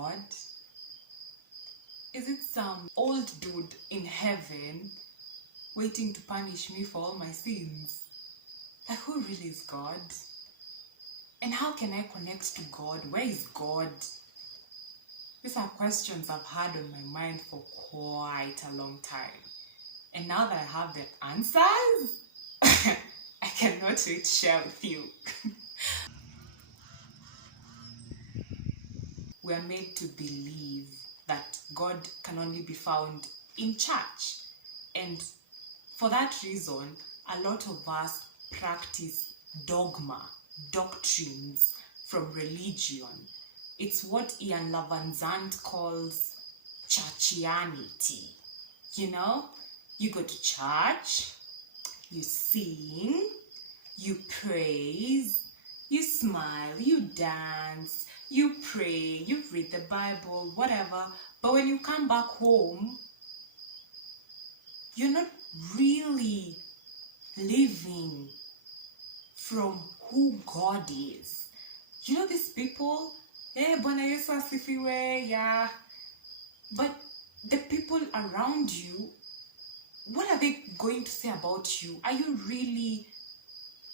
God? Is it some old dude in heaven waiting to punish me for all my sins? Like, who really is God? And how can I connect to God? Where is God? These are questions I've had on my mind for quite a long time. And now that I have the answers, I cannot wait to share with you. We are made to believe that God can only be found in church. And for that reason, a lot of us practice dogma, doctrines from religion. It's what Ian Lavanzant calls churchianity. You know, you go to church, you sing, you praise, you smile, you dance, you pray, you read the Bible, whatever. But when you come back home, you're not really living from who God is. You know these people? Bwana Yesu asifiwe, yeah. But the people around you, what are they going to say about you? Are you really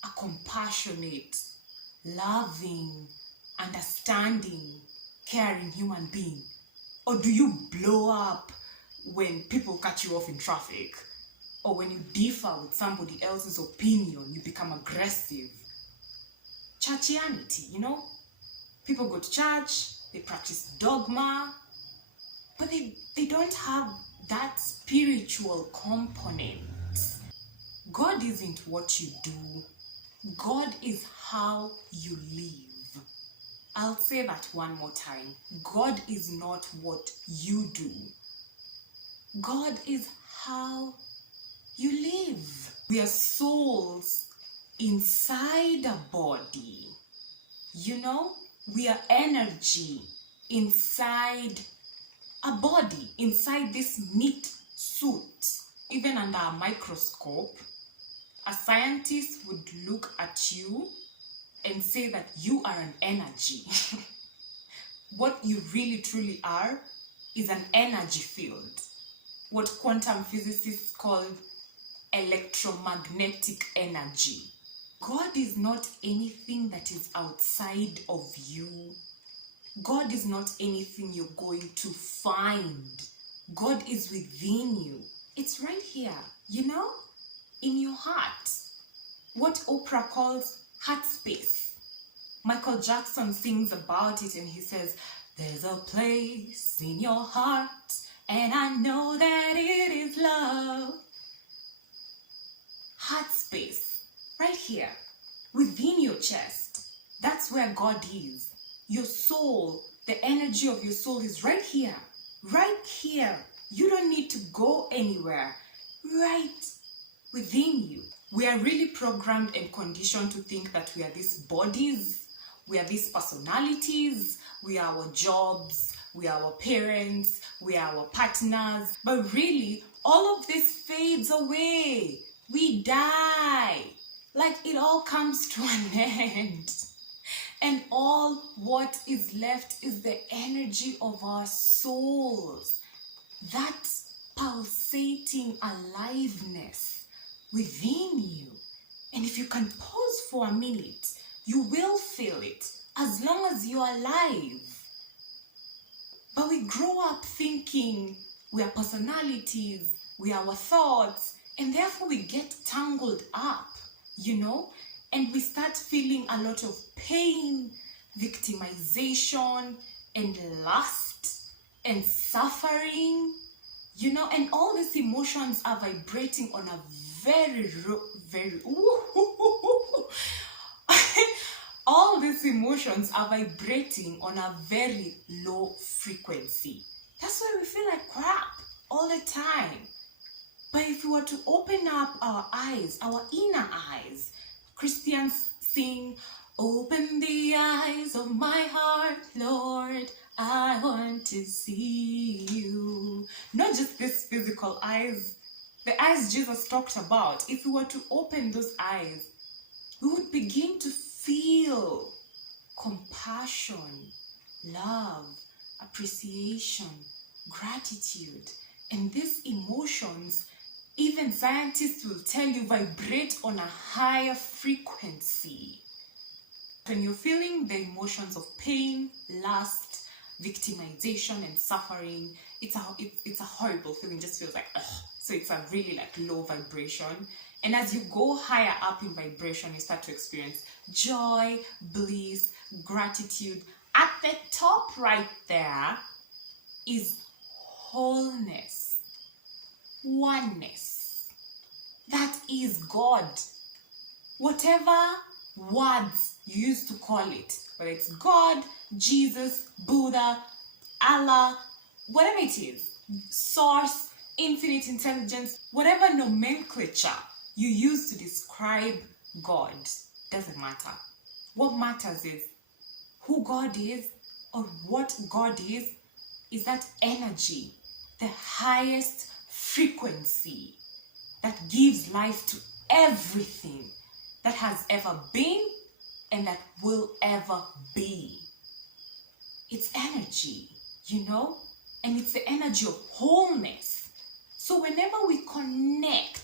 a compassionate, loving, understanding, caring human being? Or do you blow up when people cut you off in traffic? Or when you differ with somebody else's opinion, you become aggressive? Churchianity, you know? People go to church, they practice dogma, but they don't have that spiritual component. God isn't what you do. God is how you live. I'll say that one more time. God is not what you do. God is how you live. We are souls inside a body. You know, we are energy inside a body, inside this meat suit. Even under a microscope, a scientist would look at you and say that you are an energy. What you really truly are is an energy field. What quantum physicists call electromagnetic energy. God is not anything that is outside of you. God is not anything you're going to find. God is within you. It's right here, you know, in your heart. What Oprah calls heart space. Michael Jackson sings about it and he says, "There's a place in your heart, and I know that it is love." Heart space, right here, within your chest. That's where God is. Your soul, the energy of your soul is right here. Right here. You don't need to go anywhere. Right within you. We are really programmed and conditioned to think that we are these bodies, we are these personalities, we are our jobs, we are our parents, we are our partners. But really, all of this fades away. We die. Like it all comes to an end. And all what is left is the energy of our souls. That pulsating aliveness within you. And if you can pause for a minute, you will feel it as long as you're alive. But we grow up thinking we are personalities, we are our thoughts, and therefore we get tangled up, you know, and we start feeling a lot of pain, victimization, and lust, and suffering, you know, and all these emotions are vibrating on a very, all these emotions are vibrating on a very low frequency. That's why we feel like crap all the time. But if we were to open up our eyes, our inner eyes, Christians sing, "Open the eyes of my heart, Lord, I want to see you." Not just these physical eyes, the eyes Jesus talked about. If we were to open those eyes, we would begin to feel compassion, love, appreciation, gratitude. And these emotions, even scientists will tell you, vibrate on a higher frequency. When you're feeling the emotions of pain, lust, victimization, and suffering, it's a horrible feeling. Just feels like, ugh. So it's a really like low vibration. And as you go higher up in vibration, you start to experience joy, bliss, gratitude. At the top right there is wholeness, oneness. That is God. Whatever words you used to call it, whether it's God, Jesus, Buddha, Allah, whatever it is, source, infinite intelligence, whatever nomenclature you use to describe God, doesn't matter. What matters is who God is, or what God is that energy, the highest frequency that gives life to everything that has ever been and that will ever be. It's energy, and it's the energy of wholeness. So whenever we connect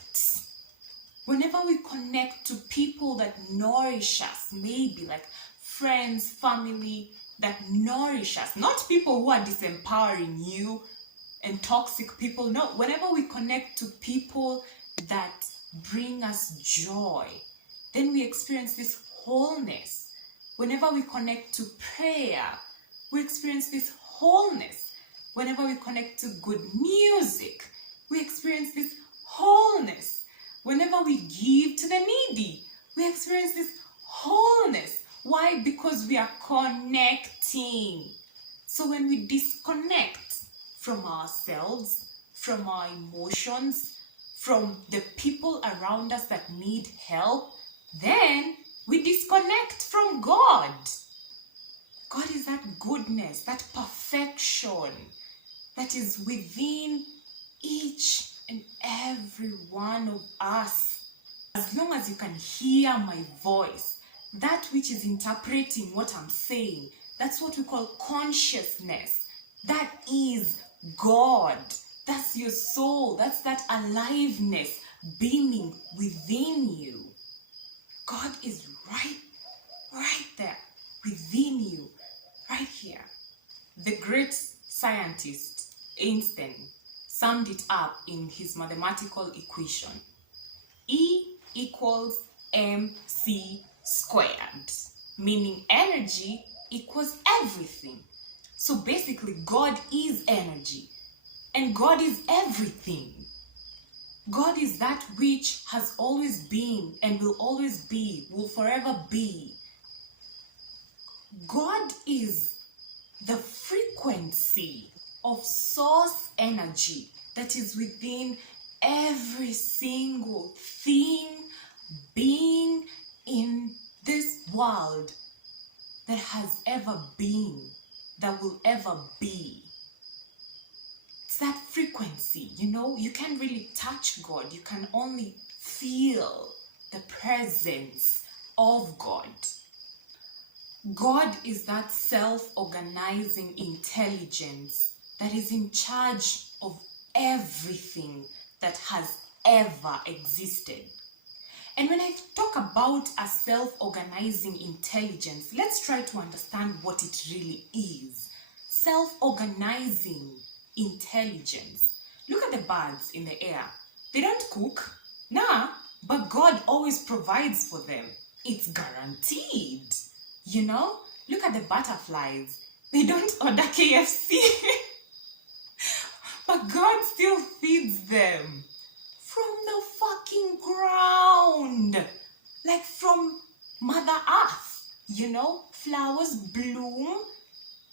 to people that nourish us, maybe like friends, family that nourish us, not people who are disempowering you and toxic people. No, whenever we connect to people that bring us joy, then we experience this wholeness. Whenever we connect to prayer, we experience this wholeness. Whenever we connect to good music, we experience this wholeness. Whenever we give to the needy, we experience this wholeness. Why? Because we are connecting. So when we disconnect from ourselves, from our emotions, from the people around us that need help, then we disconnect from God. God is that goodness, that perfection that is within each and every one of us. As long as you can hear my voice, that which is interpreting what I'm saying, that's what we call consciousness. That is God. That's your soul. That's that aliveness beaming within you. God is right there within you, right here. The great scientist Einstein summed it up in his mathematical equation. E equals mc squared, meaning energy equals everything. So basically, God is energy, and God is everything. God is that which has always been and will always be, will forever be. God is the frequency of source energy that is within every single thing, being in this world that has ever been, that will ever be. It's that frequency, you can't really touch God. You can only feel the presence of God. God is that self-organizing intelligence that is in charge of everything that has ever existed. And when I talk about a self-organizing intelligence, let's try to understand what it really is. Self-organizing intelligence. Look at the birds in the air. They don't cook, but God always provides for them. It's guaranteed. Look at the butterflies. They don't order KFC, but God still feeds them from the fucking ground, like from Mother Earth. Flowers bloom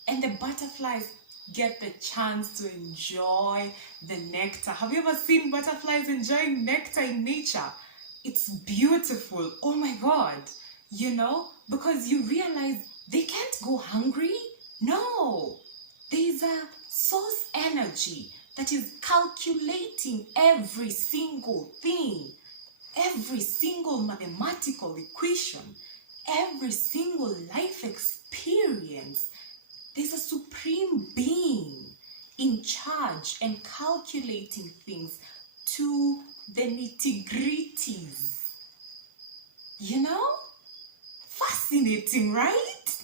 and the butterflies get the chance to enjoy the nectar. Have you ever seen butterflies enjoying nectar in nature? It's beautiful. Oh my God. Because you realize they can't go hungry. No. There's a source energy that is calculating every single thing, every single mathematical equation, every single life experience. There's a supreme being in charge and calculating things to the nitty-gritties. You know? Fascinating, right?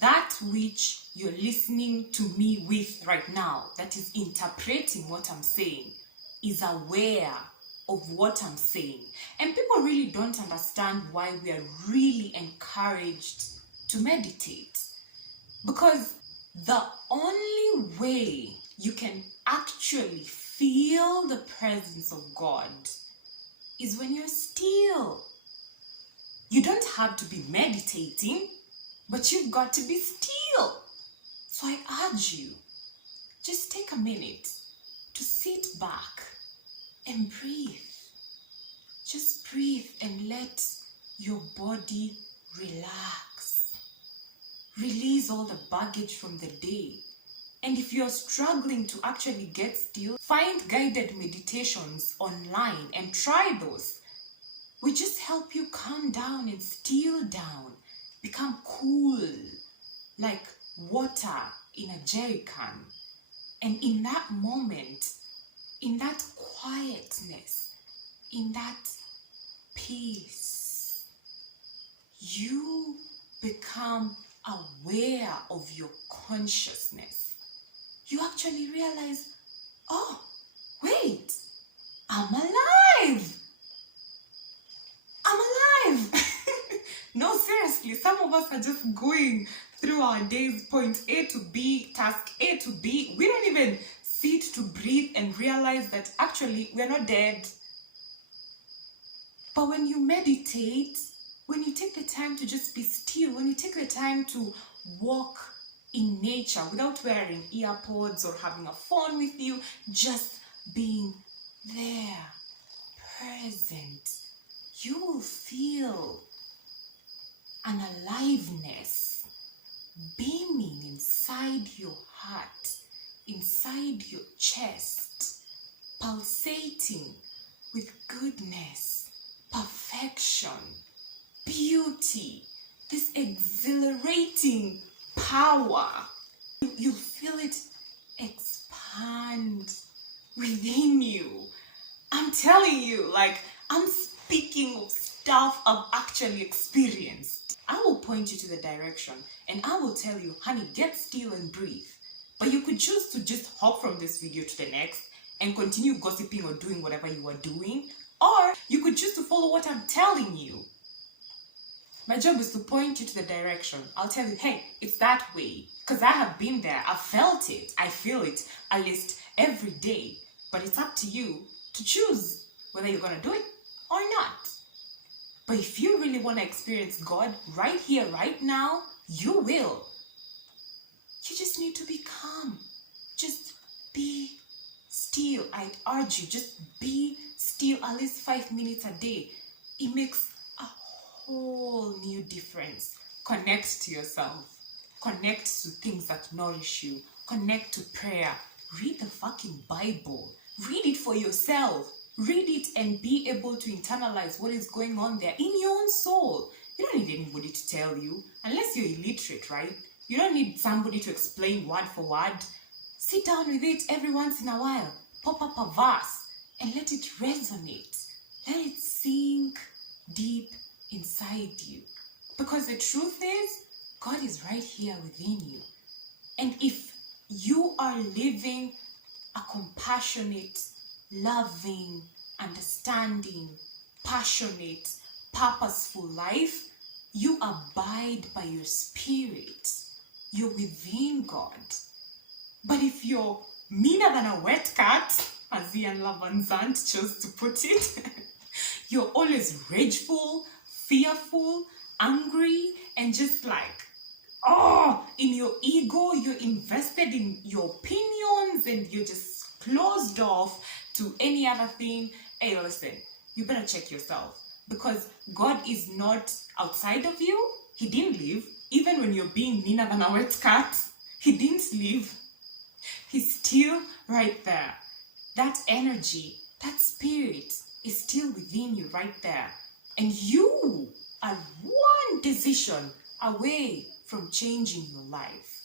That which you're listening to me with right now, that is interpreting what I'm saying, is aware of what I'm saying. And people really don't understand why we are really encouraged to meditate. Because the only way you can actually feel the presence of God is when you're still. You don't have to be meditating, but you've got to be still. So I urge you, just take a minute to sit back and breathe. Just breathe and let your body relax. Release all the baggage from the day. And if you're struggling to actually get still, find guided meditations online and try those. We just help you calm down and still down. Become cool, like water in a jerry can. And in that moment, in that quietness, in that peace, you become aware of your consciousness. You actually realize, oh, wait, I'm alive. I'm alive. No, seriously, some of us are just going through our days, point A to B, task A to B. We don't even sit to breathe and realize that actually we're not dead. But when you meditate, when you take the time to just be still, when you take the time to walk in nature without wearing earpods or having a phone with you, just being there, present, you will feel an aliveness beaming inside your heart, inside your chest, pulsating with goodness, perfection, beauty, this exhilarating power. You feel it expand within you. I'm telling you, like, I'm speaking of stuff I've actually experienced. I will point you to the direction and I will tell you, honey, get still and breathe. But you could choose to just hop from this video to the next and continue gossiping or doing whatever you are doing. Or you could choose to follow what I'm telling you. My job is to point you to the direction. I'll tell you, hey, it's that way. Because I have been there. I felt it. I feel it at least every day. But it's up to you to choose whether you're going to do it or not. But if you really want to experience God right here, right now, you will. You just need to be calm. Just be still. I urge you, just be still at least 5 minutes a day. It makes a whole new difference. Connect to yourself. Connect to things that nourish you. Connect to prayer. Read the fucking Bible. Read it for yourself. Read it and be able to internalize what is going on there in your own soul. You don't need anybody to tell you, unless you're illiterate, right? You don't need somebody to explain word for word. Sit down with it every once in a while. Pop up a verse and let it resonate. Let it sink deep inside you. Because the truth is, God is right here within you. And if you are living a compassionate, loving, understanding, passionate, purposeful life, you abide by your spirit. You're within God. But if you're meaner than a wet cat, as Ian Lavanzant chose to put it, you're always rageful, fearful, angry, and just like, in your ego, you're invested in your opinions and you're just closed off to any other thing. Hey, listen, you better check yourself, because God is not outside of you. He didn't leave. Even when you're being meaner than a wet cat, he didn't leave. He's still right there. That energy, that spirit is still within you right there. And you are one decision away from changing your life.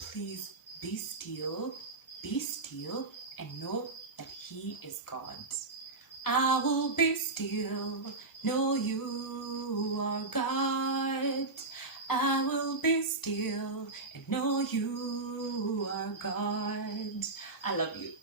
Please be still Be still and know that He is God. I will be still, know you are God. I will be still and know you are God. I love you.